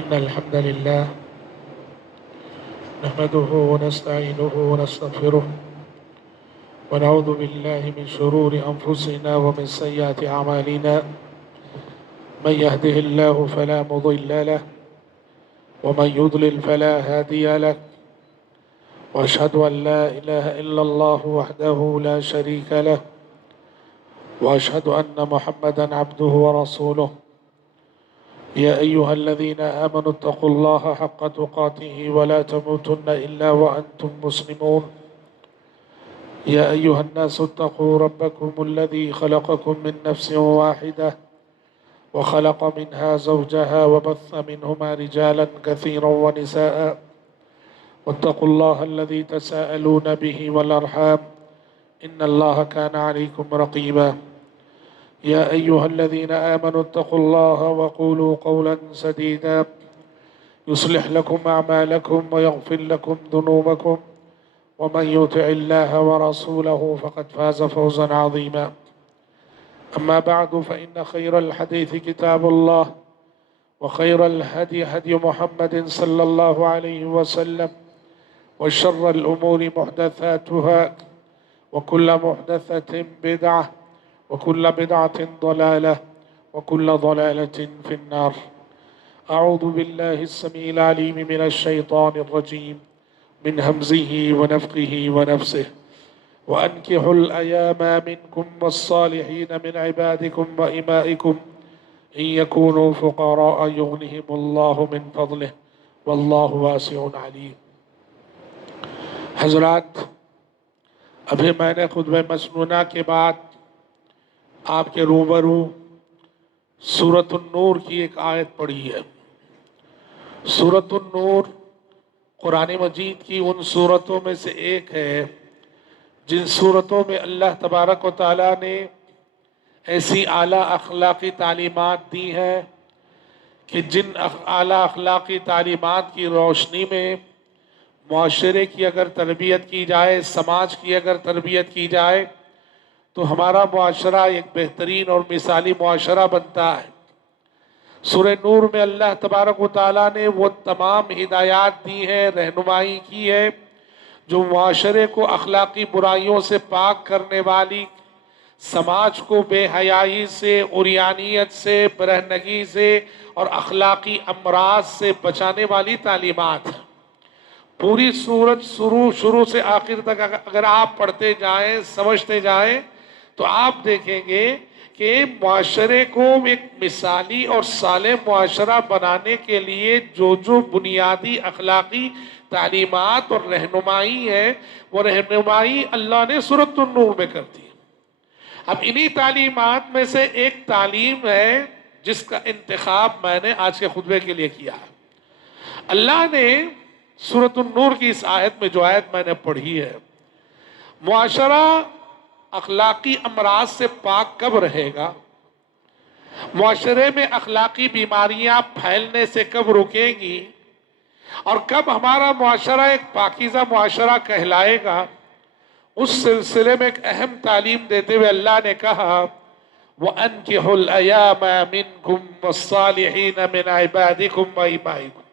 إن الحمد لله نحمده ونستعينه ونستغفره ونعوذ بالله من شرور أنفسنا ومن سيئات أعمالنا من يهده الله فلا مضل له ومن يضلل فلا هادي له وأشهد أن لا إله إلا الله وحده لا شريك له وأشهد أن محمدا عبده ورسوله يا أيها الذين آمنوا اتقوا الله حق تقاته ولا تموتن إلا وأنتم مسلمون يا أيها الناس اتقوا ربكم الذي خلقكم من نفس واحدة وخلق منها زوجها وبث منهما رجالا كثيرا ونساء واتقوا الله الذي تساءلون به والأرحام إن الله كان عليكم رقيبا يا أيها الذين آمنوا اتقوا الله وقولوا قولا سديدا يصلح لكم أعمالكم ويغفر لكم ذنوبكم ومن يطع الله ورسوله فقد فاز فوزا عظيما أما بعد فإن خير الحديث كتاب الله وخير الهدي هدي محمد صلى الله عليه وسلم وشر الأمور محدثاتها وكل محدثة بدعة وكل بدعة ضلالة وكل ضلالة في النار. أعوذ بالله السميع العليم من الشيطان الرجيم من همزه ونفخه ونفسه وأنكحوا الأيام منكم والصالحين من عبادكم وإمائكم إن يكونوا فقراء يغنهم الله من فضله والله واسع عليم. حضرات، ابھی میں نے خطبہ مسنونہ کے بعد آپ کے روبرو سورۃ النور کی ایک آیت پڑھی ہے۔ سورۃ النور قرآن مجید کی ان سورتوں میں سے ایک ہے جن سورتوں میں اللہ تبارک و تعالیٰ نے ایسی اعلیٰ اخلاقی تعلیمات دی ہیں کہ جن اعلیٰ اخلاقی تعلیمات کی روشنی میں معاشرے کی اگر تربیت کی جائے، سماج کی اگر تربیت کی جائے تو ہمارا معاشرہ ایک بہترین اور مثالی معاشرہ بنتا ہے۔ سورہ نور میں اللہ تبارک و تعالیٰ نے وہ تمام ہدایات دی ہیں، رہنمائی کی ہے جو معاشرے کو اخلاقی برائیوں سے پاک کرنے والی، سماج کو بے حیائی سے، عریانیت سے، برہنگی سے اور اخلاقی امراض سے بچانے والی تعلیمات ہیں۔ پوری سورت شروع سے آخر تک اگر آپ پڑھتے جائیں، سمجھتے جائیں تو آپ دیکھیں گے کہ معاشرے کو ایک مثالی اور صالح معاشرہ بنانے کے لیے جو بنیادی اخلاقی تعلیمات اور رہنمائی ہے، وہ رہنمائی اللہ نے سورۃ النور میں کر دی۔ اب انہی تعلیمات میں سے ایک تعلیم ہے جس کا انتخاب میں نے آج کے خطبے کے لیے کیا ہے۔ اللہ نے سورۃ النور کی اس آیت میں، جو آیت میں نے پڑھی ہے، معاشرہ اخلاقی امراض سے پاک کب رہے گا، معاشرے میں اخلاقی بیماریاں پھیلنے سے کب رکیں گی، اور کب ہمارا معاشرہ ایک پاکیزہ معاشرہ کہلائے گا، اس سلسلے میں ایک اہم تعلیم دیتے ہوئے اللہ نے کہا وَأَنْكِحُوا الْأَيَامَ مِنْكُمْ وَالصَّالِحِينَ مِنْ عِبَادِكُمْ وَإِمَائِكُمْ۔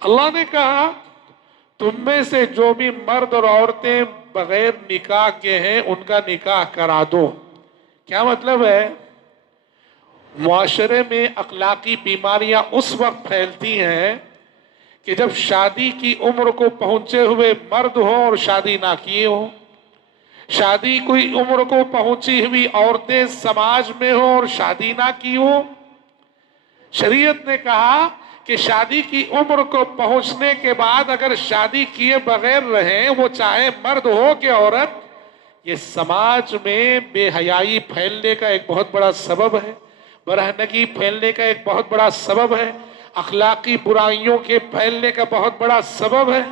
اللہ نے کہا تم میں سے جو بھی مرد اور عورتیں بغیر نکاح کے ہیں ان کا نکاح کرا دو۔ کیا مطلب ہے؟ معاشرے میں اخلاقی بیماریاں اس وقت پھیلتی ہیں کہ جب شادی کی عمر کو پہنچے ہوئے مرد ہوں اور شادی نہ کیے ہوں، شادی کوئی عمر کو پہنچی ہوئی عورتیں سماج میں ہوں اور شادی نہ کی ہوں۔ شریعت نے کہا کہ شادی کی عمر کو پہنچنے کے بعد اگر شادی کیے بغیر رہیں، وہ چاہے مرد ہو کہ عورت، یہ سماج میں بے حیائی پھیلنے کا ایک بہت بڑا سبب ہے، برہنگی پھیلنے کا ایک بہت بڑا سبب ہے، اخلاقی برائیوں کے پھیلنے کا بہت بڑا سبب ہے۔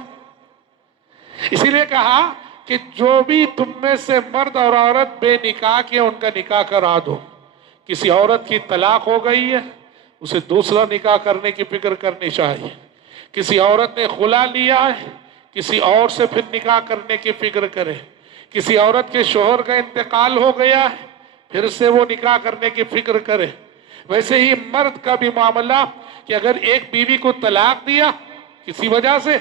اسی لیے کہا کہ جو بھی تم میں سے مرد اور عورت بے نکاح کے ان کا نکاح کرا دو۔ کسی عورت کی طلاق ہو گئی ہے، اسے دوسرا نکاح کرنے کی فکر کرنی چاہیے۔ کسی عورت نے خلا لیا ہے، کسی اور سے پھر نکاح کرنے کی فکر کرے۔ کسی عورت کے شوہر کا انتقال ہو گیا ہے، پھر سے وہ نکاح کرنے کی فکر کرے۔ ویسے ہی مرد کا بھی معاملہ کہ اگر ایک بیوی کو طلاق دیا کسی وجہ سے،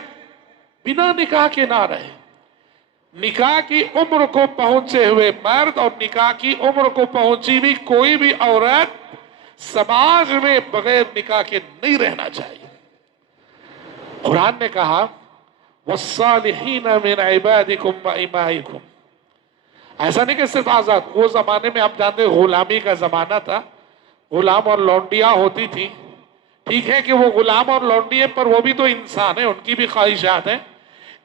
بنا نکاح کے نہ رہے۔ نکاح کی عمر کو پہنچے ہوئے مرد اور نکاح کی عمر کو پہنچی ہوئی کوئی بھی عورت سماج میں بغیر نکاح کے نہیں رہنا چاہیے۔ قرآن نے کہا وَالصَّالِحِينَ مِنْ عِبَادِكُمْ وَإِمَائِكُمْ، ایسا نہیں کہ صرف آزاد۔ وہ زمانے میں آپ جانتے غلامی کا زمانہ تھا، غلام اور لونڈیاں ہوتی تھی۔ ٹھیک ہے کہ وہ غلام اور لونڈی ہے، پر وہ بھی تو انسان ہے، ان کی بھی خواہشات ہیں۔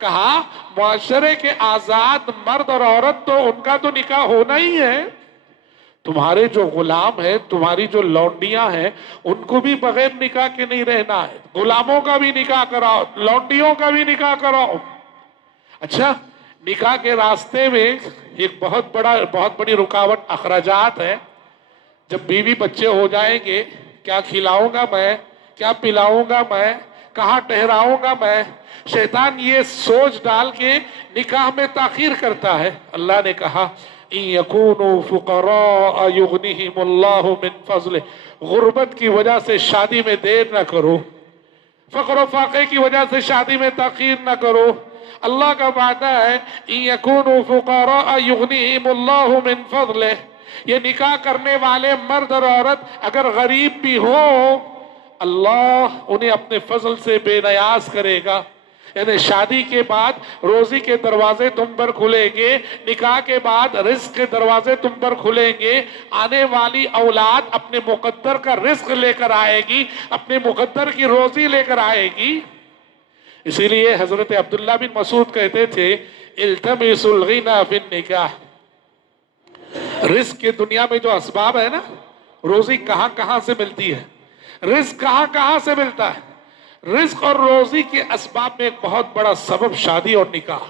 کہا معاشرے کے آزاد مرد اور عورت تو ان کا تو نکاح ہونا ہی ہے، تمہارے جو غلام ہیں، تمہاری جو لونڈیاں ہیں، ان کو بھی بغیر نکاح کے نہیں رہنا ہے۔ غلاموں کا بھی نکاح کراؤ، لونڈیوں کا بھی نکاح کراؤ۔ اچھا، نکاح کے راستے میں ایک بہت بڑی رکاوٹ اخراجات ہے۔ جب بیوی بچے ہو جائیں گے، کیا کھلاؤں گا میں، کیا پلاؤں گا میں، کہاں ٹہراؤں گا میں؟ شیطان یہ سوچ ڈال کے نکاح میں تاخیر کرتا ہے۔ اللہ نے کہا إِن يَكُونُوا فُقَرَاءَ يُغْنِهِمُ اللَّهُ مِن فَضْلِهِ، غربت کی وجہ سے شادی میں دیر نہ کرو، فقر و فاقے کی وجہ سے شادی میں تاخیر نہ کرو۔ اللہ کا وعدہ ہے إِن يَكُونُوا فُقَرَاءَ يُغْنِهِمُ اللَّهُ مِن فَضْلِهِ، یہ نکاح کرنے والے مرد اور عورت اگر غریب بھی ہو، اللہ انہیں اپنے فضل سے بے نیاز کرے گا۔ یعنی شادی کے بعد روزی کے دروازے تم پر کھلیں گے، نکاح کے بعد رزق کے دروازے تم پر کھلیں گے۔ آنے والی اولاد اپنے مقدر کا رزق لے کر آئے گی، اپنے مقدر کی روزی لے کر آئے گی۔ اسی لیے حضرت عبداللہ بن مسعود کہتے تھے التمسوا الغنى فی النکاح، رزق کے دنیا میں جو اسباب ہے نا، روزی کہاں کہاں سے ملتی ہے، رزق کہاں کہاں سے ملتا ہے۔ رزق اور روزی کے اسباب میں ایک بہت بڑا سبب شادی اور نکاح۔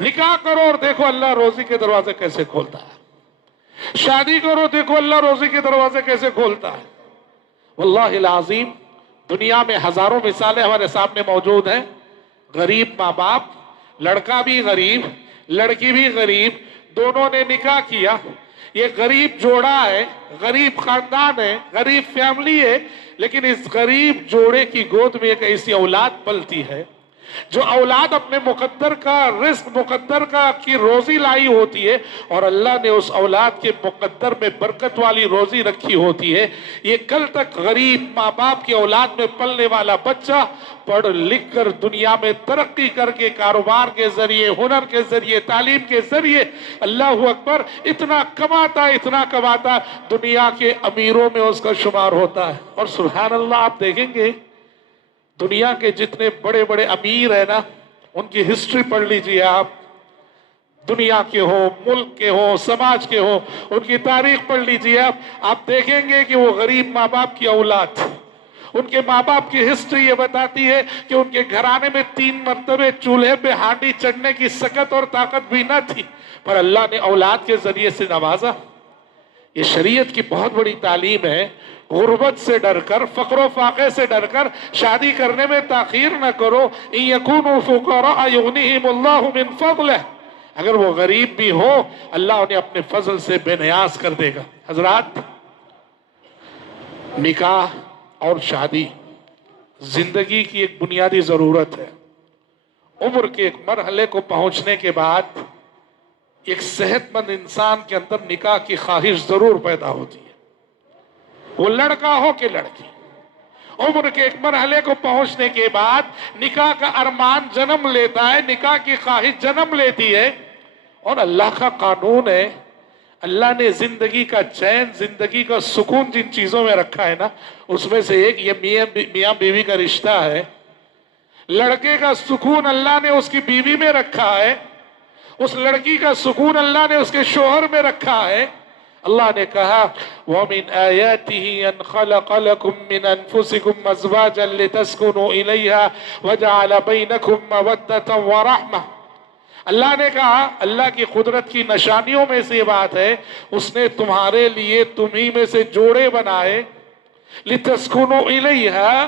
نکاح کرو اور دیکھو اللہ روزی کے دروازے کیسے کھولتا ہے، شادی کرو دیکھو اللہ روزی کے دروازے کیسے کھولتا ہے۔ واللہ العظیم دنیا میں ہزاروں مثالیں ہمارے سامنے موجود ہیں۔ غریب ماں باپ، لڑکا بھی غریب، لڑکی بھی غریب، دونوں نے نکاح کیا، یہ غریب جوڑا ہے، غریب خاندان ہے، غریب فیملی ہے، لیکن اس غریب جوڑے کی گود میں ایک ایسی اولاد پلتی ہے جو اولاد اپنے مقدر کا رزق، مقدر کا کی روزی لائی ہوتی ہے، اور اللہ نے اس اولاد کے مقدر میں برکت والی روزی رکھی ہوتی ہے۔ یہ کل تک غریب ماں باپ کی اولاد میں پلنے والا بچہ پڑھ لکھ کر دنیا میں ترقی کر کے کاروبار کے ذریعے، ہنر کے ذریعے، تعلیم کے ذریعے، اللہ اکبر، اتنا کماتا دنیا کے امیروں میں اس کا شمار ہوتا ہے۔ اور سبحان اللہ، آپ دیکھیں گے دنیا کے جتنے بڑے بڑے امیر ہیں نا، ان کی ہسٹری پڑھ لیجئے آپ، دنیا کے ہوں، ملک کے ہوں، سماج کے ہوں، ان کی تاریخ پڑھ لیجئے آپ دیکھیں گے کہ وہ غریب ماں باپ کی اولاد تھی۔ ان کے ماں باپ کی ہسٹری یہ بتاتی ہے کہ ان کے گھرانے میں 3 مرتبے چولہے پہ ہانڈی چڑھنے کی سکت اور طاقت بھی نہ تھی، پر اللہ نے اولاد کے ذریعے سے نوازا۔ یہ شریعت کی بہت بڑی تعلیم ہے۔ غربت سے ڈر کر، فقر و فاقے سے ڈر کر شادی کرنے میں تاخیر نہ کرو۔ إِن يَكُونُوا فُقَرَاءَ يُغْنِهِمُ اللَّهُ مِن فَضْلِهِ، اگر وہ غریب بھی ہو اللہ انہیں اپنے فضل سے بے نیاز کر دے گا۔ حضرات، نکاح اور شادی زندگی کی ایک بنیادی ضرورت ہے۔ عمر کے ایک مرحلے کو پہنچنے کے بعد ایک صحت مند انسان کے اندر نکاح کی خواہش ضرور پیدا ہوتی ہے، وہ لڑکا ہو کہ لڑکی۔ عمر کے ایک مرحلے کو پہنچنے کے بعد نکاح کا ارمان جنم لیتا ہے، نکاح کی خواہش جنم لیتی ہے، اور اللہ کا قانون ہے، اللہ نے زندگی کا چین، زندگی کا سکون جن چیزوں میں رکھا ہے نا، اس میں سے ایک یہ میاں بیوی کا رشتہ ہے۔ لڑکے کا سکون اللہ نے اس کی بیوی میں رکھا ہے، اس لڑکی کا سکون اللہ نے اس کے شوہر میں رکھا ہے۔ اللہ نے کہا وَمِنْ آيَاتِهِ أَنْ خَلَقَ لَكُم مِّنْ أَنفُسِكُمْ أَزْوَاجًا لِتَسْكُنُوا إِلَيْهَا وَجَعَلَ بَيْنَكُم مَّوَدَّةً وَرَحْمَةً۔ اللہ نے کہا، اللہ کی قدرت کی نشانیوں میں سے یہ بات ہے، اس نے تمہارے لیے تمہیں میں سے جوڑے بنائے، لِتَسْكُنُوا إِلَيْهَا،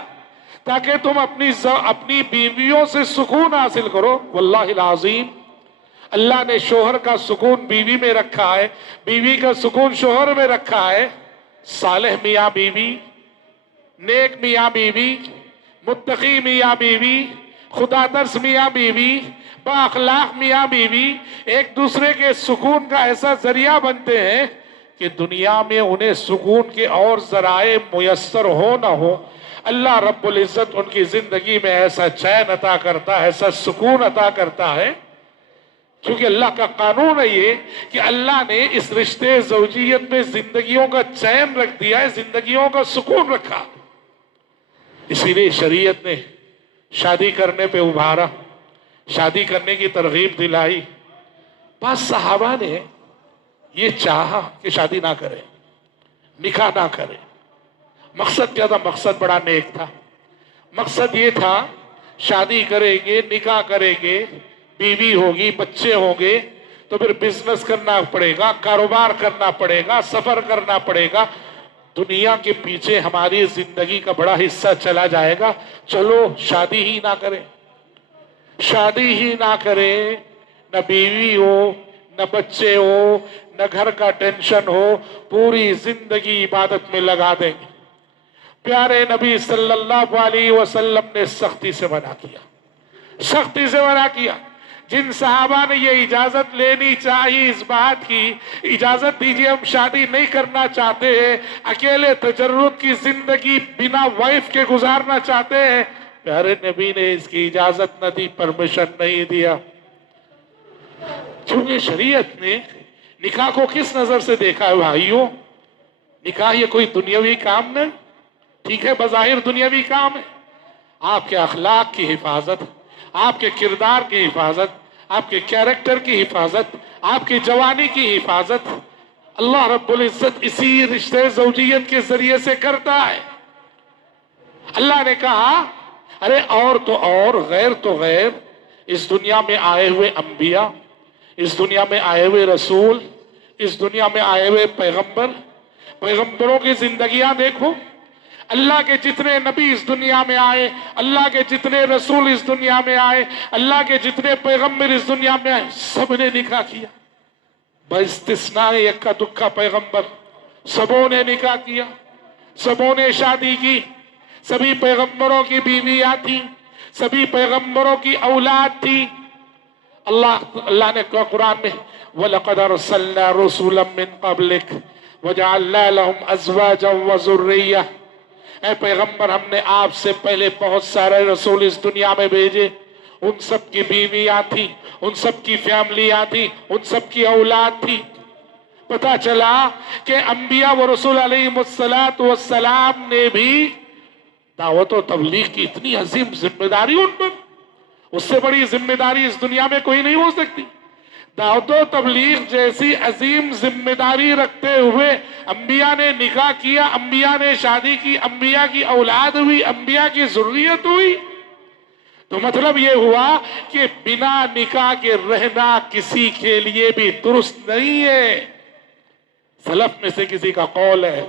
تاکہ تم اپنی بیویوں سے سکون حاصل کرو۔ واللہ العظیم اللہ نے شوہر کا سکون بیوی میں رکھا ہے، بیوی کا سکون شوہر میں رکھا ہے۔ صالح میاں بیوی، نیک میاں بیوی، متقی میاں بیوی، خدا ترس میاں بیوی، با اخلاق میاں بیوی ایک دوسرے کے سکون کا ایسا ذریعہ بنتے ہیں کہ دنیا میں انہیں سکون کے اور ذرائع میسر ہو نہ ہو، اللہ رب العزت ان کی زندگی میں ایسا چین عطا کرتا ہے، ایسا سکون عطا کرتا ہے، کیونکہ اللہ کا قانون ہے یہ کہ اللہ نے اس رشتے زوجیت میں زندگیوں کا چین رکھ دیا ہے، زندگیوں کا سکون رکھا۔ اسی لیے شریعت نے شادی کرنے پہ ابھارا، شادی کرنے کی ترغیب دلائی۔ بعض صحابہ نے یہ چاہا کہ شادی نہ کرے، نکاح نہ کرے۔ مقصد کیا تھا؟ مقصد بڑا نیک تھا۔ مقصد یہ تھا شادی کریں گے، نکاح کریں گے، بیوی ہوگی، بچے ہوں گے تو پھر بزنس کرنا پڑے گا، کاروبار کرنا پڑے گا، سفر کرنا پڑے گا، دنیا کے پیچھے ہماری زندگی کا بڑا حصہ چلا جائے گا، چلو شادی ہی نہ کریں۔ شادی ہی نہ کریں، نہ بیوی ہو، نہ بچے ہو، نہ گھر کا ٹینشن ہو، پوری زندگی عبادت میں لگا دیں گے۔ پیارے نبی صلی اللہ علیہ وسلم نے سختی سے منع کیا، سختی سے منع کیا۔ جن صحابہ نے یہ اجازت لینی چاہیے اس بات کی، اجازت دیجئے ہم شادی نہیں کرنا چاہتے ہیں، اکیلے تجرد کی زندگی بنا وائف کے گزارنا چاہتے ہیں، پیارے نبی نے اس کی اجازت نہ دی، پرمیشن نہیں دیا۔ کیونکہ شریعت نے نکاح کو کس نظر سے دیکھا ہے بھائیوں؟ نکاح یہ کوئی دنیاوی کام نہیں، ٹھیک ہے بظاہر دنیاوی کام ہے، آپ کے اخلاق کی حفاظت، آپ کے کردار کی حفاظت، آپ کے کیریکٹر کی حفاظت، آپ کی جوانی کی حفاظت اللہ رب العزت اسی رشتے زوجیت کے ذریعے سے کرتا ہے۔ اللہ نے کہا ارے اور تو اور، غیر تو غیر، اس دنیا میں آئے ہوئے انبیاء، اس دنیا میں آئے ہوئے رسول، اس دنیا میں آئے ہوئے پیغمبر، پیغمبروں کی زندگیاں دیکھو، اللہ کے جتنے نبی اس دنیا میں آئے، اللہ کے جتنے رسول اس دنیا میں آئے، اللہ کے جتنے پیغمبر اس دنیا میں آئے، سب نے نکاح کیا، باستثناء یکا دکا پیغمبر، سبوں نے نکاح کیا، سبوں نے شادی کی، سبھی پیغمبروں کی بیویاں تھیں، سبھی پیغمبروں کی اولاد تھی۔ اللہ نے قرآن میں وَلَقَدْ أَرْسَلْنَا رُسُلًا مِّن قَبْلِكَ وَجَعَلْنَا لَهُمْ أَزْوَاجًا وَذُرِّيَّةً، اے پیغمبر ہم نے آپ سے پہلے بہت سارے رسول اس دنیا میں بھیجے، ان سب کی بیویاں تھیں، ان سب کی فیملیاں تھیں، ان سب کی اولاد تھی۔ پتہ چلا کہ انبیاء و رسول علیہ السلام نے بھی دعوت و تبلیغ کی اتنی عظیم ذمہ داری ان پر، اس سے بڑی ذمہ داری اس دنیا میں کوئی نہیں ہو سکتی۔ دعوت و تبلیغ جیسی عظیم ذمہ داری رکھتے ہوئے انبیاء نے نکاح کیا، انبیاء نے شادی کی، انبیاء کی اولاد ہوئی، انبیاء کی ذریت ہوئی، تو مطلب یہ ہوا کہ بنا نکاح کے رہنا کسی کے لیے بھی درست نہیں ہے۔ سلف میں سے کسی کا قول ہے،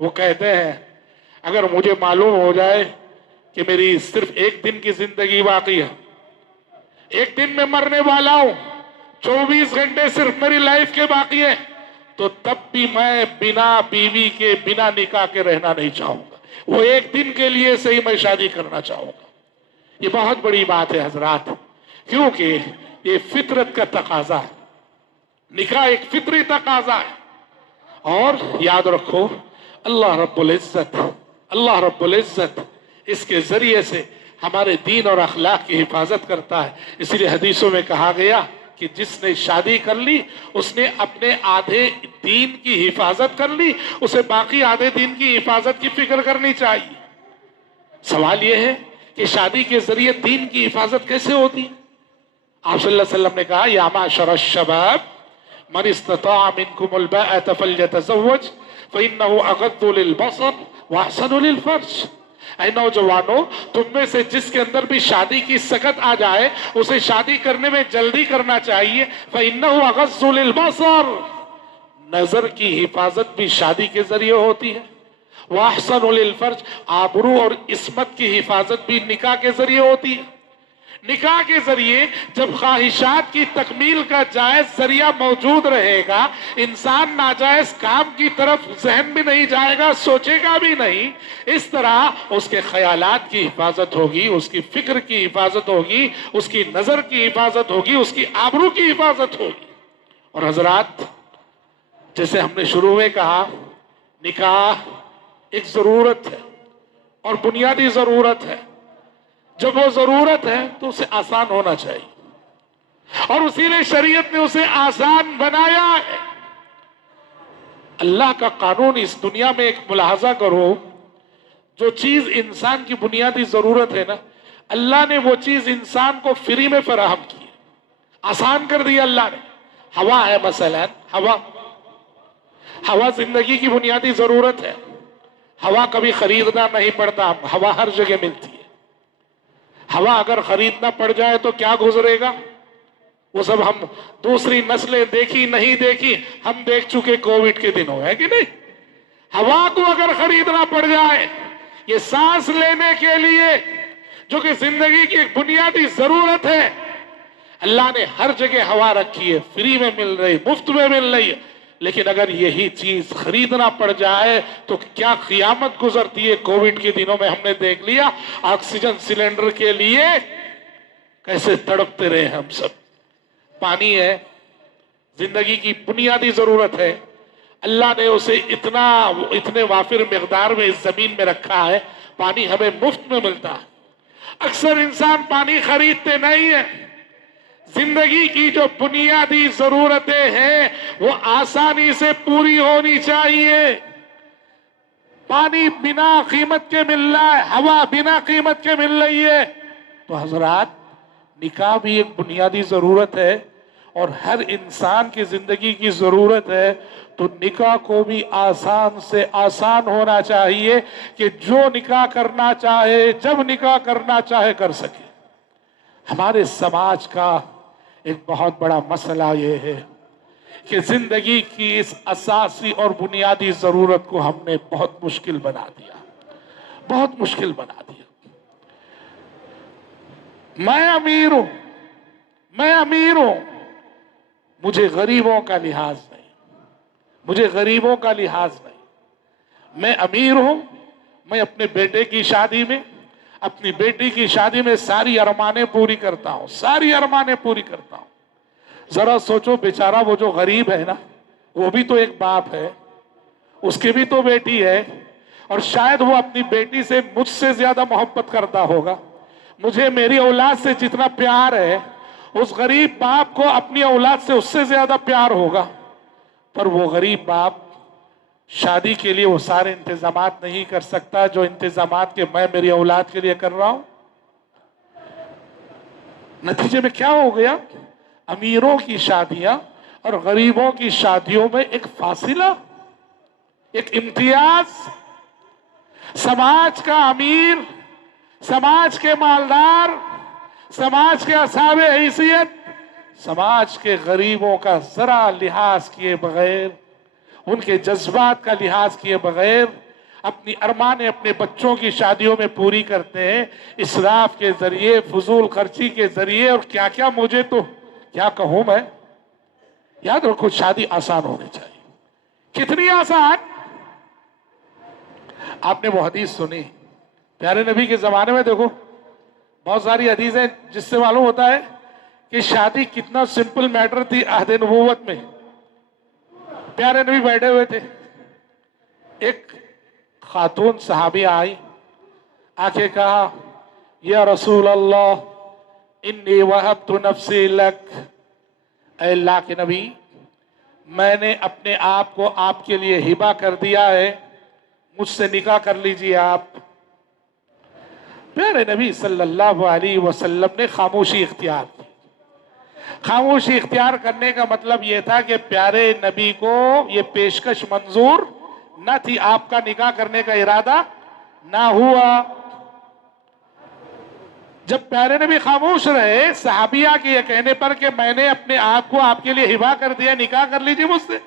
وہ کہتے ہیں اگر مجھے معلوم ہو جائے کہ میری صرف ایک دن کی زندگی باقی ہے، ایک دن میں مرنے والا ہوں، 24 گھنٹے صرف میری لائف کے باقی ہیں، تو تب بھی میں بنا بیوی کے، بنا نکاح کے رہنا نہیں چاہوں گا، وہ ایک دن کے لیے صحیح میں شادی کرنا چاہوں گا۔ یہ بہت بڑی بات ہے حضرات، کیونکہ یہ فطرت کا تقاضا ہے، نکاح ایک فطری تقاضا ہے۔ اور یاد رکھو اللہ رب العزت اس کے ذریعے سے ہمارے دین اور اخلاق کی حفاظت کرتا ہے۔ اسی لیے حدیثوں میں کہا گیا کہ جس نے شادی کر لی اس نے اپنے آدھے دین کی حفاظت کر لی، اسے باقی آدھے دین کی حفاظت کی فکر کرنی چاہیے۔ سوال یہ ہے کہ شادی کے ذریعے دین کی حفاظت کیسے ہوتی ہے؟ آپ صلی اللہ علیہ وسلم نے کہا یا معشر الشباب من استطاع منکم الباءۃ فلیتزوج فإنه اغض للبصر واحسن للفرج۔ اے نوجوانوں، تم میں سے جس کے اندر بھی شادی کی سکت آ جائے اسے شادی کرنے میں جلدی کرنا چاہیے، فإنه اغض للبصر، نظر کی حفاظت بھی شادی کے ذریعے ہوتی ہے، واحسن للفرج، آبرو اور عصمت کی حفاظت بھی نکاح کے ذریعے ہوتی ہے۔ نکاح کے ذریعے جب خواہشات کی تکمیل کا جائز ذریعہ موجود رہے گا، انسان ناجائز کام کی طرف ذہن بھی نہیں جائے گا، سوچے گا بھی نہیں، اس طرح اس کے خیالات کی حفاظت ہوگی، اس کی فکر کی حفاظت ہوگی، اس کی نظر کی حفاظت ہوگی، اس کی آبرو کی حفاظت ہوگی۔ اور حضرات، جیسے ہم نے شروع میں کہا، نکاح ایک ضرورت ہے اور بنیادی ضرورت ہے۔ جب وہ ضرورت ہے تو اسے آسان ہونا چاہیے، اور اسی لیے شریعت نے اسے آسان بنایا ہے۔ اللہ کا قانون اس دنیا میں ایک ملاحظہ کرو، جو چیز انسان کی بنیادی ضرورت ہے نا، اللہ نے وہ چیز انسان کو فری میں فراہم کی ہے، آسان کر دیا اللہ نے۔ ہوا ہے مثلا، ہوا زندگی کی بنیادی ضرورت ہے، ہوا کبھی خریدنا نہیں پڑتا، ہوا ہر جگہ ملتی ہے۔ ہوا اگر خریدنا پڑ جائے تو کیا گزرے گا، وہ سب ہم دوسری نسلیں دیکھی نہیں دیکھی، ہم دیکھ چکے کووڈ کے دنوں، ہے کہ نہیں؟ ہوا کو اگر خریدنا پڑ جائے، یہ سانس لینے کے لیے جو کہ زندگی کی ایک بنیادی ضرورت ہے، اللہ نے ہر جگہ ہوا رکھی ہے، فری میں مل رہی، مفت میں مل رہی ہے، لیکن اگر یہی چیز خریدنا پڑ جائے تو کیا قیامت گزرتی ہے۔ کووڈ کے دنوں میں ہم نے دیکھ لیا، آکسیجن سلنڈر کے لیے کیسے تڑپتے رہے ہم سب۔ پانی ہے، زندگی کی بنیادی ضرورت ہے، اللہ نے اسے اتنے وافر مقدار میں اس زمین میں رکھا ہے، پانی ہمیں مفت میں ملتا ہے۔ اکثر انسان پانی خریدتے نہیں ہیں۔ زندگی کی جو بنیادی ضرورتیں ہیں وہ آسانی سے پوری ہونی چاہیے۔ پانی بنا قیمت کے مل رہا ہے، ہوا بنا قیمت کے مل رہی ہے، تو حضرات نکاح بھی ایک بنیادی ضرورت ہے اور ہر انسان کی زندگی کی ضرورت ہے، تو نکاح کو بھی آسان سے آسان ہونا چاہیے کہ جو نکاح کرنا چاہے، جب نکاح کرنا چاہے کر سکے۔ ہمارے سماج کا ایک بہت بڑا مسئلہ یہ ہے کہ زندگی کی اس اساسی اور بنیادی ضرورت کو ہم نے بہت مشکل بنا دیا، بہت مشکل بنا دیا۔ میں امیر ہوں، مجھے غریبوں کا لحاظ نہیں، مجھے غریبوں کا لحاظ نہیں۔ میں امیر ہوں، میں اپنے بیٹے کی شادی میں، اپنی بیٹی کی شادی میں ساری ارمانیں پوری کرتا ہوں، ساری ارمانیں پوری کرتا ہوں۔ ذرا سوچو، بیچارہ وہ جو غریب ہے نا، وہ بھی تو ایک باپ ہے، اس کی بھی تو بیٹی ہے، اور شاید وہ اپنی بیٹی سے مجھ سے زیادہ محبت کرتا ہوگا۔ مجھے میری اولاد سے جتنا پیار ہے، اس غریب باپ کو اپنی اولاد سے اس سے زیادہ پیار ہوگا، پر وہ غریب باپ شادی کے لیے وہ سارے انتظامات نہیں کر سکتا جو انتظامات کے میں میری اولاد کے لیے کر رہا ہوں۔ نتیجے میں کیا ہو گیا؟ امیروں کی شادیاں اور غریبوں کی شادیوں میں ایک فاصلہ، ایک امتیاز۔ سماج کا امیر، سماج کے مالدار، سماج کے اصحاب حیثیت، سماج کے غریبوں کا ذرا لحاظ کیے بغیر، ان کے جذبات کا لحاظ کیے بغیر اپنی ارمانیں اپنے بچوں کی شادیوں میں پوری کرتے ہیں، اسراف کے ذریعے، فضول خرچی کے ذریعے، اور کیا کیا، مجھے تو کیا کہوں میں۔ یاد رکھو، شادی آسان ہونی چاہیے۔ کتنی آسان؟ آپ نے وہ حدیث سنی پیارے نبی کے زمانے میں، دیکھو بہت ساری حدیثیں جس سے معلوم ہوتا ہے کہ شادی کتنا سمپل میٹر تھی عہد نبوت میں۔ پیارے نبی بیٹھے ہوئے تھے، ایک خاتون صحابی آئی، آ کے کہا، یا رسول اللہ انی وہبت نفسی لک، اے اللہ کے نبی، میں نے اپنے آپ کو آپ کے لیے ہبہ کر دیا ہے، مجھ سے نکاح کر لیجئے آپ۔ پیارے نبی صلی اللہ علیہ وسلم نے خاموشی اختیار کی۔ خاموشی اختیار کرنے کا مطلب یہ تھا کہ پیارے نبی کو یہ پیشکش منظور نہ تھی، آپ کا نکاح کرنے کا ارادہ نہ ہوا۔ جب پیارے نبی خاموش رہے صحابیہ کے یہ کہنے پر کہ میں نے اپنے آپ کو آپ کے لیے ہبہ کر دیا، نکاح کر لیجیے مجھ سے،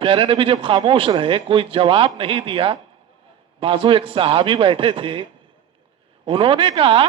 پیارے نبی جب خاموش رہے، کوئی جواب نہیں دیا، بازو ایک صحابی بیٹھے تھے، انہوں نے کہا،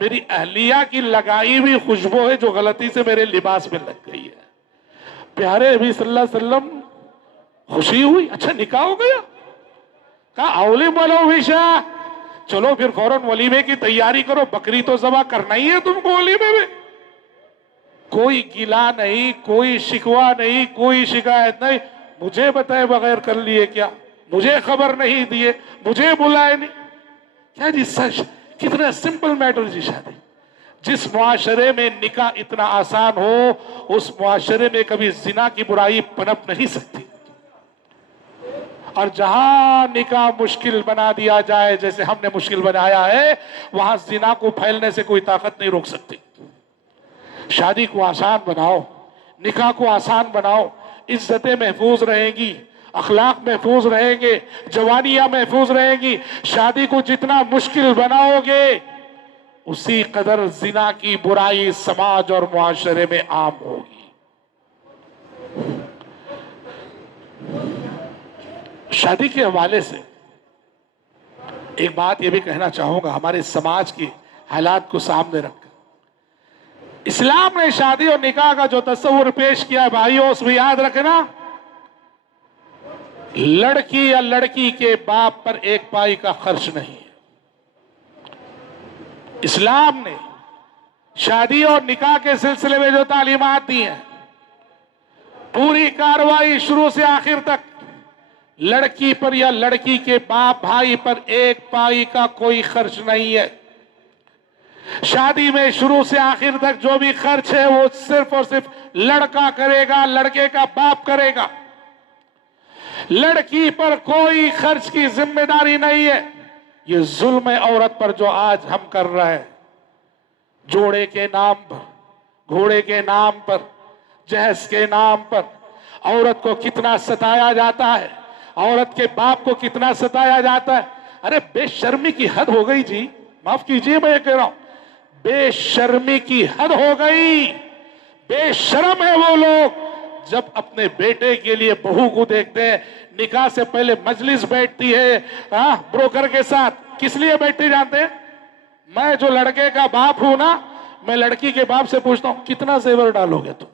میری اہلیہ کی لگائی ہوئی خوشبو ہے جو غلطی سے میرے لباس میں لگ گئی ہے. پیارے نبی صلی اللہ علیہ وسلم خوشی ہوئی. اچھا نکاح ہو گیا. کہا اولی بولو وشا, چلو پھر فوراً ولیمے کی تیاری کرو, بکری تو ذبح کرنا ہی ہے تم کو ولیمے میں. کوئی گلا نہیں, کوئی شکوہ نہیں, کوئی شکایت نہیں. مجھے بتائے بغیر کر لیے کیا, مجھے خبر نہیں دیے, مجھے بلائے نہیں. کیا جی سچ, کتنا سمپل میٹر جی شادی. جس معاشرے میں نکاح اتنا آسان ہو, اس معاشرے میں کبھی زنا کی برائی پنپ نہیں سکتی. اور جہاں نکاح مشکل بنا دیا جائے جیسے ہم نے مشکل بنایا ہے, وہاں زنا کو پھیلنے سے کوئی طاقت نہیں روک سکتی. شادی کو آسان بناؤ, نکاح کو آسان بناؤ, عزتیں محفوظ رہیں گی, اخلاق محفوظ رہیں گے, جوانیاں محفوظ رہیں گی. شادی کو جتنا مشکل بناؤ گے اسی قدر زنا کی برائی سماج اور معاشرے میں عام ہوگی. شادی کے حوالے سے ایک بات یہ بھی کہنا چاہوں گا, ہمارے سماج کی حالات کو سامنے رکھ کر. اسلام نے شادی اور نکاح کا جو تصور پیش کیا ہے بھائیوں, اس میں یاد رکھنا, لڑکی یا لڑکی کے باپ پر ایک پائی کا خرچ نہیں ہے. اسلام نے شادی اور نکاح کے سلسلے میں جو تعلیمات دی ہیں, پوری کارروائی شروع سے آخر تک لڑکی پر یا لڑکی کے باپ بھائی پر ایک پائی کا کوئی خرچ نہیں ہے. شادی میں شروع سے آخر تک جو بھی خرچ ہے وہ صرف اور صرف لڑکا کرے گا, لڑکے کا باپ کرے گا. لڑکی پر کوئی خرچ کی ذمہ داری نہیں ہے. یہ ظلم ہے عورت پر جو آج ہم کر رہے ہیں. جوڑے کے نام پر, گھوڑے کے نام پر, جہیز کے نام پر عورت کو کتنا ستایا جاتا ہے, عورت کے باپ کو کتنا ستایا جاتا ہے. ارے بے شرمی کی حد ہو گئی جی, معاف کیجئے میں یہ کہہ رہا ہوں, بے شرمی کی حد ہو گئی. بے شرم ہے وہ لوگ جب اپنے بیٹے کے لیے بہو کو دیکھتے ہیں. نکاح سے پہلے مجلس بیٹھتی ہے بروکر کے ساتھ. کس لیے بیٹھتی جانتے ہیں؟ میں جو لڑکے کا باپ ہوں نا, میں لڑکی کے باپ سے پوچھتا ہوں کتنا زیور ڈالو گے تم.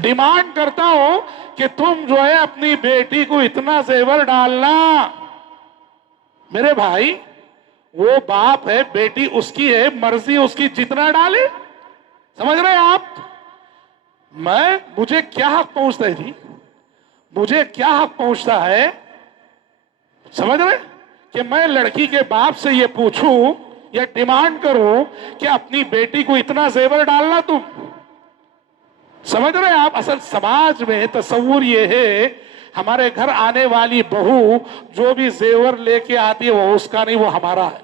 ڈیمانڈ کرتا ہوں کہ تم جو ہے اپنی بیٹی کو اتنا زیور ڈالنا. میرے بھائی وہ باپ ہے, بیٹی اس کی ہے, مرضی اس کی, جتنا ڈالے. سمجھ رہے ہیں آپ؟ مجھے کیا حق پہنچتا ہے جی, مجھے کیا حق پہنچتا ہے, سمجھ رہے کہ میں لڑکی کے باپ سے یہ پوچھوں یا ڈیمانڈ کروں کہ اپنی بیٹی کو اتنا زیور ڈالنا تم. سمجھ رہے آپ؟ اصل سماج میں تصور یہ ہے ہمارے گھر آنے والی بہو جو بھی زیور لے کے آتی ہے وہ اس کا نہیں, وہ ہمارا ہے.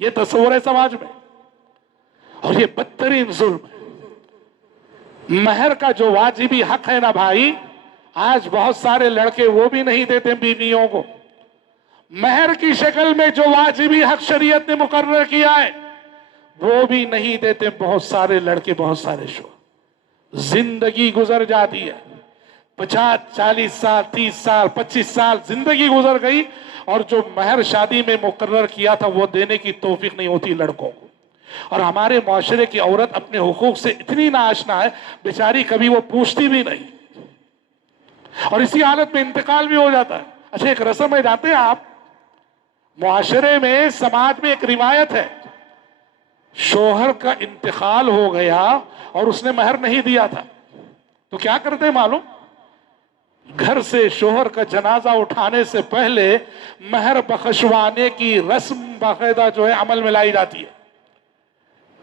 یہ تصور ہے سماج میں, اور یہ بدترین ظلم ہے. مہر کا جو واجبی حق ہے نا بھائی, آج بہت سارے لڑکے وہ بھی نہیں دیتے بیویوں کو. مہر کی شکل میں جو واجبی حق شریعت نے مقرر کیا ہے وہ بھی نہیں دیتے بہت سارے لڑکے, بہت سارے شوہر. زندگی گزر جاتی ہے, 50 40 سال 30 سال 25 سال زندگی گزر گئی, اور جو مہر شادی میں مقرر کیا تھا وہ دینے کی توفیق نہیں ہوتی لڑکوں کو. اور ہمارے معاشرے کی عورت اپنے حقوق سے اتنی ناآشنا ہے بیچاری, کبھی وہ پوچھتی بھی نہیں, اور اسی حالت میں انتقال بھی ہو جاتا ہے. اچھا ایک رسم ہے جانتے ہیں آپ, معاشرے میں سماج میں ایک روایت ہے, شوہر کا انتقال ہو گیا اور اس نے مہر نہیں دیا تھا تو کیا کرتے ہیں معلوم؟ گھر سے شوہر کا جنازہ اٹھانے سے پہلے مہر بخشوانے کی رسم باقاعدہ جو ہے عمل میں لائی جاتی ہے.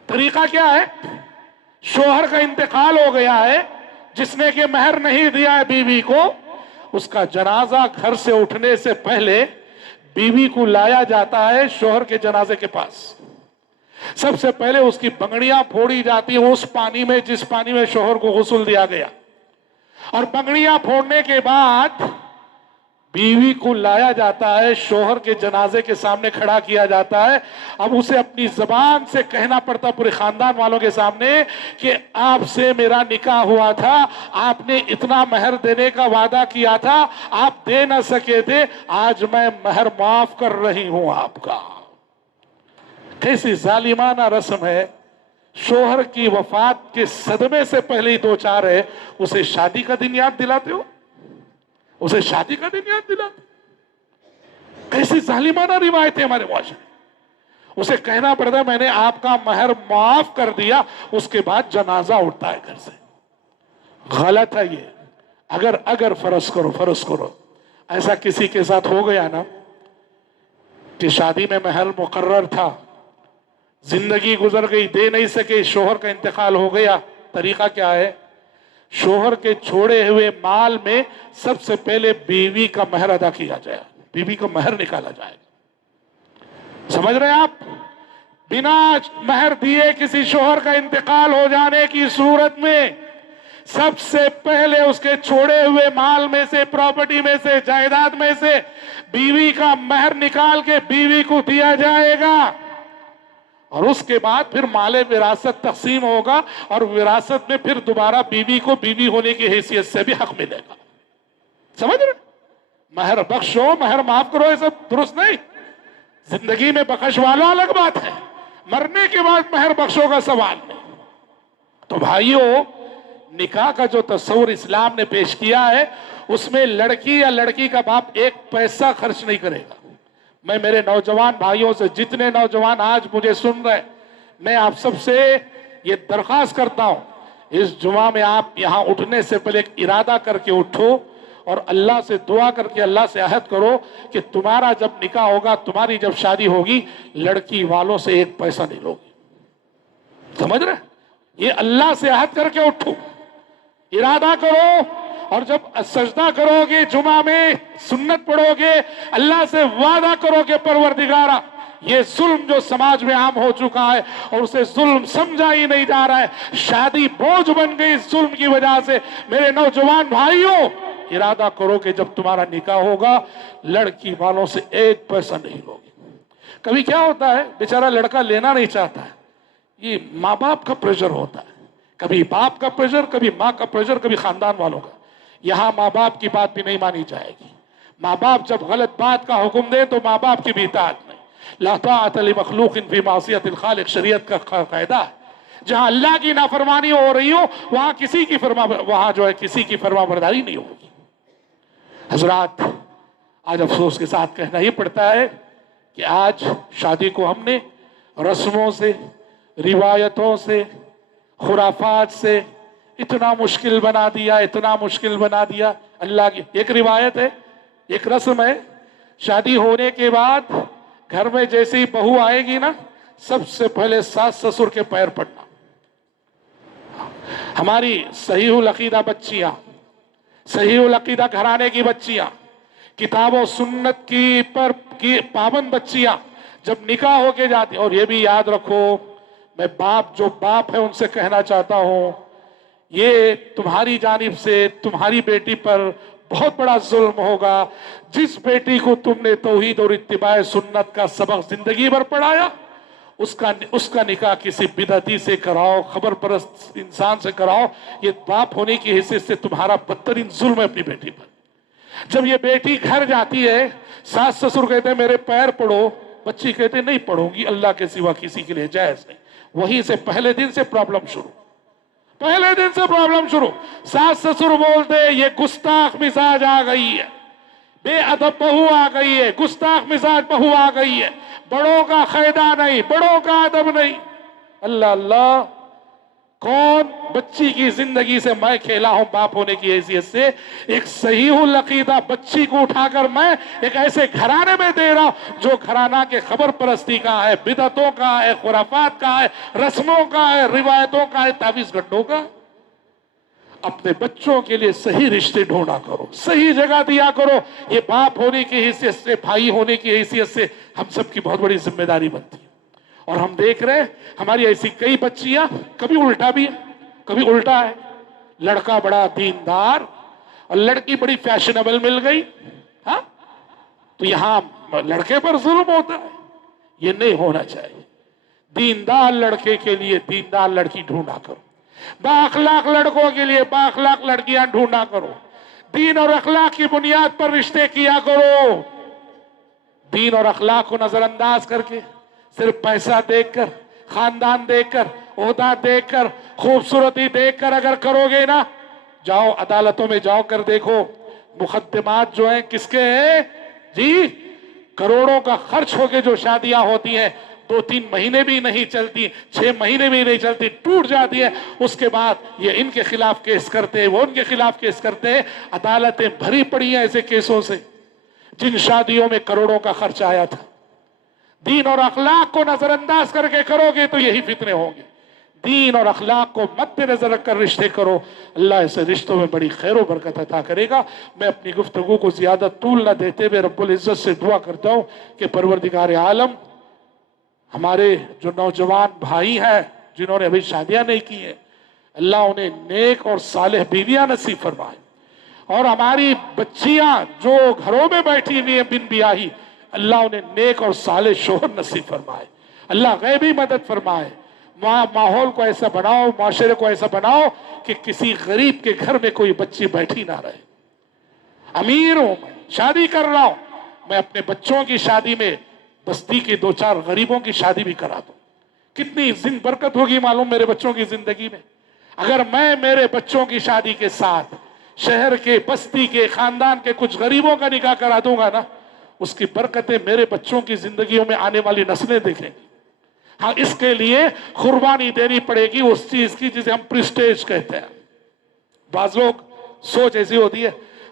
طریقہ کیا ہے؟ شوہر کا انتقال ہو گیا ہے, جس نے کہ مہر نہیں دیا ہے بیوی کو, اس کا جنازہ گھر سے اٹھنے سے پہلے بیوی کو لایا جاتا ہے شوہر کے جنازے کے پاس. سب سے پہلے اس کی بنگڑیاں پھوڑی جاتی ہیں اس پانی میں جس پانی میں شوہر کو غسل دیا گیا, اور بنگڑیاں پھوڑنے کے بعد بیوی کو لایا جاتا ہے, شوہر کے جنازے کے سامنے کھڑا کیا جاتا ہے. اب اسے اپنی زبان سے کہنا پڑتا پورے خاندان والوں کے سامنے کہ آپ سے میرا نکاح ہوا تھا, آپ نے اتنا مہر دینے کا وعدہ کیا تھا, آپ دے نہ سکے تھے, آج میں مہر معاف کر رہی ہوں آپ کا. کیسی ظالمانہ رسم ہے، شوہر کی وفات کے صدمے سے پہلے ہی دو چار ہے، اسے شادی کا دن یاد دلاتے ہو، اسے شادی کا دن یاد دلاتے، کیسی ظالمانہ روایت ہے ہمارے معاشرے۔ اسے کہنا پڑتا ہے میں نے آپ کا مہر معاف کر دیا، اس کے بعد جنازہ اٹھتا ہے گھر سے۔ غلط ہے یہ۔ اگر فرض کرو ایسا کسی کے ساتھ ہو گیا نا کہ شادی میں مہر مقرر تھا، زندگی گزر گئی، دے نہیں سکے، شوہر کا انتقال ہو گیا، طریقہ کیا ہے؟ شوہر کے چھوڑے ہوئے مال میں سب سے پہلے بیوی کا مہر ادا کیا جائے، بیوی کا مہر نکالا جائے۔ سمجھ رہے ہیں آپ؟ بنا مہر دیے کسی شوہر کا انتقال ہو جانے کی صورت میں سب سے پہلے اس کے چھوڑے ہوئے مال میں سے، پراپرٹی میں سے، جائیداد میں سے بیوی کا مہر نکال کے بیوی کو دیا جائے گا، اور اس کے بعد پھر مال وراثت تقسیم ہوگا، اور وراثت میں پھر دوبارہ بیوی کو بیوی ہونے کی حیثیت سے بھی حق ملے گا۔ سمجھ رہے؟ مہر بخشو، مہر معاف کرو، یہ سب درست نہیں۔ زندگی میں بخش والو الگ بات ہے، مرنے کے بعد مہر بخشو کا سوال نہیں۔ تو بھائیوں، نکاح کا جو تصور اسلام نے پیش کیا ہے اس میں لڑکی یا لڑکی کا باپ ایک پیسہ خرچ نہیں کرے گا۔ میں میرے نوجوان بھائیوں سے، جتنے نوجوان آج مجھے سن رہے، میں آپ سب سے یہ درخواست کرتا ہوں، اس جمعہ میں آپ یہاں اٹھنے سے پہلے ایک ارادہ کر کے اٹھو اور اللہ سے دعا کر کے اللہ سے عہد کرو کہ تمہارا جب نکاح ہوگا، تمہاری جب شادی ہوگی، لڑکی والوں سے ایک پیسہ نہیں لو گے۔ سمجھ رہے؟ یہ اللہ سے عہد کر کے اٹھو، ارادہ کرو، اور جب سجدہ کرو گے جمعہ میں، سنت پڑھو گے، اللہ سے وعدہ کرو کہ پروردگارا، یہ ظلم جو سماج میں عام ہو چکا ہے اور اسے ظلم سمجھا ہی نہیں جا رہا ہے، شادی بوجھ بن گئی اس ظلم کی وجہ سے، میرے نوجوان بھائیوں ارادہ کرو کہ جب تمہارا نکاح ہوگا لڑکی والوں سے ایک پیسہ نہیں لو گے۔ کبھی کیا ہوتا ہے، بیچارہ لڑکا لینا نہیں چاہتا ہے، یہ ماں باپ کا پریشر ہوتا ہے، کبھی باپ کا پریشر، کبھی ماں کا پریشر، کبھی خاندان والوں کا۔ یہاں ماں باپ کی بات بھی نہیں مانی جائے گی۔ ماں باپ جب غلط بات کا حکم دیں تو ماں باپ کی بھی اطاعت نہیں۔ لا طاعت لمخلوق فی معصیت الخالق شریعت کا قاعدہ ہے۔ جہاں اللہ کی نافرمانی ہو رہی ہو وہاں کسی کی فرما برداری نہیں ہوگی۔ حضرات، آج افسوس کے ساتھ کہنا ہی پڑتا ہے کہ آج شادی کو ہم نے رسموں سے، روایتوں سے، خرافات سے اتنا مشکل بنا دیا۔ اللہ کی ایک روایت ہے، ایک رسم ہے، شادی ہونے کے بعد گھر میں جیسے ہی بہو آئے گی نا، سب سے پہلے ساس سسر کے پیر پڑنا۔ ہماری صحیح العقیدہ بچیاں، صحیح العقیدہ گھرانے کی بچیاں، کتاب و سنت کی پابند بچیاں جب نکاح ہو کے جاتی، اور یہ بھی یاد رکھو، میں جو باپ ہے ان سے کہنا چاہتا ہوں، یہ تمہاری جانب سے تمہاری بیٹی پر بہت بڑا ظلم ہوگا۔ جس بیٹی کو تم نے توحید اور اتباع سنت کا سبق زندگی بھر پڑھایا، اس کا نکاح کسی بدعتی سے کراؤ، خبر پرست انسان سے کراؤ، یہ باپ ہونے کی حیثیت سے تمہارا بدترین ظلم ہے اپنی بیٹی پر۔ جب یہ بیٹی گھر جاتی ہے، ساس سسر کہتے ہیں میرے پیر پڑو، بچی کہتے ہیں نہیں پڑھوں گی، اللہ کے سوا کسی کے لیے جائز نہیں۔ وہیں سے پہلے دن سے پرابلم شروع۔ ساس سسر بولتے یہ گستاخ مزاج آ گئی ہے، بے ادب بہو آ گئی ہے، گستاخ مزاج بہو آ گئی ہے، بڑوں کا قاعدہ نہیں، بڑوں کا ادب نہیں۔ اللہ اللہ، کون بچی کی زندگی سے میں کھیلا ہوں باپ ہونے کی حیثیت سے؟ ایک صحیح العقیدہ بچی کو اٹھا کر میں ایک ایسے گھرانے میں دے رہا ہوں جو گھرانہ کے خبر پرستی کا ہے، بدعتوں کا ہے، خرافات کا ہے، رسموں کا ہے، روایتوں کا ہے، تعویذ گڈھوں کا۔ اپنے بچوں کے لیے صحیح رشتے ڈھونڈا کرو، صحیح جگہ دیا کرو۔ یہ باپ ہونے کی حیثیت سے، بھائی ہونے کی حیثیت سے ہم سب کی بہت بڑی ذمہ داری بنتی ہے۔ اور ہم دیکھ رہے ہیں ہماری ایسی کئی بچیاں، کبھی الٹا بھی ہے، کبھی الٹا ہے، لڑکا بڑا دیندار اور لڑکی بڑی فیشنیبل مل گئی، ہاں تو یہاں لڑکے پر ظلم ہوتا ہے۔ یہ نہیں ہونا چاہیے۔ دیندار لڑکے کے لیے دیندار لڑکی ڈھونڈا کرو، با اخلاق لڑکوں کے لیے با اخلاق لڑکیاں ڈھونڈا کرو، دین اور اخلاق کی بنیاد پر رشتے کیا کرو۔ دین اور اخلاق کو نظر انداز کر کے صرف پیسہ دیکھ کر، خاندان دیکھ کر، عہدہ دیکھ کر، خوبصورتی دیکھ کر اگر کرو گے نا، جاؤ عدالتوں میں جاؤ کر دیکھو، مقدمات جو ہیں کس کے ہیں جی؟ کروڑوں کا خرچ ہو کے جو شادیاں ہوتی ہیں 2-3 مہینے بھی نہیں چلتی، 6 مہینے بھی نہیں چلتی، ٹوٹ جاتی ہے، اس کے بعد یہ ان کے خلاف کیس کرتے، وہ ان کے خلاف کیس کرتے، عدالتیں بھری پڑی ہیں ایسے کیسوں سے جن شادیوں میں کروڑوں کا خرچ آیا تھا۔ دین اور اخلاق کو نظر انداز کر کے کرو گے تو یہی فتنے ہوں گے۔ دین اور اخلاق کو مد نظر رکھ کر رشتے کرو، اللہ ایسے رشتوں میں بڑی خیر و برکت عطا کرے گا۔ میں اپنی گفتگو کو زیادہ طول نہ دیتے ہوئے رب العزت سے دعا کرتا ہوں کہ پروردگار عالم ہمارے جو نوجوان بھائی ہیں جنہوں نے ابھی شادیاں نہیں کی ہیں، اللہ انہیں نیک اور صالح بیویاں نصیب فرمائے، اور ہماری بچیاں جو گھروں میں بیٹھی ہوئی ہیں بن بیاہی، اللہ انہیں نیک اور صالح شوہر نصیب فرمائے، اللہ غیبی مدد فرمائے۔ ماحول کو ایسا بناؤ، معاشرے کو ایسا بناؤ کہ کسی غریب کے گھر میں کوئی بچی بیٹھی نہ رہے۔ امیر ہوں، میں شادی کر رہا ہوں، میں اپنے بچوں کی شادی میں بستی کے 2-4 غریبوں کی شادی بھی کرا دوں، کتنی برکت ہوگی معلوم میرے بچوں کی زندگی میں۔ اگر میں میرے بچوں کی شادی کے ساتھ شہر کے، بستی کے، خاندان کے کچھ غریبوں کا نکاح کرا دوں گا نا، اس کی برکتیں میرے بچوں کی زندگیوں میں آنے والی نسلیں دیکھیں گی۔ ہاں، اس کے لیے قربانی دینی پڑے گی اس چیز کی جسے ہم پریسٹیج کہتے ہیں۔ بعض لوگ سوچ ایسی ہوتی ہے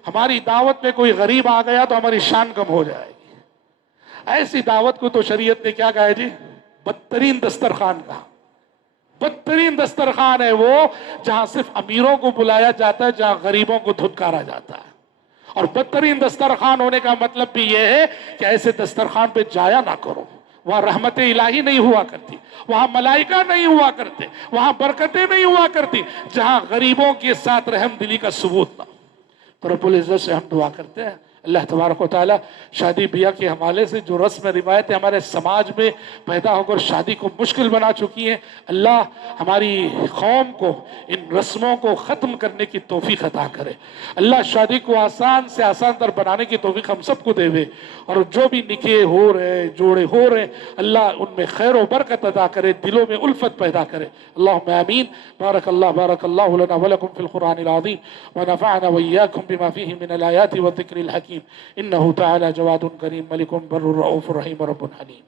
ہماری دعوت میں کوئی غریب آ گیا تو ہماری شان کم ہو جائے گی۔ ایسی دعوت کو تو شریعت نے کیا کہا ہے جی؟ بدترین دسترخوان کہا۔ بدترین دسترخوان ہے وہ جہاں صرف امیروں کو بلایا جاتا ہے، جہاں غریبوں کو دھتکارا جاتا ہے۔ اور بدترین دسترخوان ہونے کا مطلب بھی یہ ہے کہ ایسے دسترخوان پہ جایا نہ کرو، وہاں رحمت الہی نہیں ہوا کرتی، وہاں ملائکہ نہیں ہوا کرتے، وہاں برکتیں نہیں ہوا کرتی، جہاں غریبوں کے ساتھ رحم دلی کا ثبوت نہ۔ تو رب العزت سے ہم دعا کرتے ہیں اللہ تبارک و تعالیٰ شادی بیاہ کے حوالے سے جو رسم روایتیں ہمارے سماج میں پیدا ہو کر شادی کو مشکل بنا چکی ہیں، اللہ ہماری قوم کو ان رسموں کو ختم کرنے کی توفیق عطا کرے۔ اللہ شادی کو آسان سے آسان تر بنانے کی توفیق ہم سب کو دے وے، اور جو بھی نکاح ہو رہے، جوڑے ہو رہے، اللہ ان میں خیر و برکت عطا کرے، دلوں میں الفت پیدا کرے۔ اللہم آمین۔ بارک اللہ لنا ولکم فی القرآن العظیم ونفعنا وإیاکم بما فیہ من الآیات والذکر الحکیم، انہ تعالی جواد کریم ملک بر رؤوف رحیم رب حلیم۔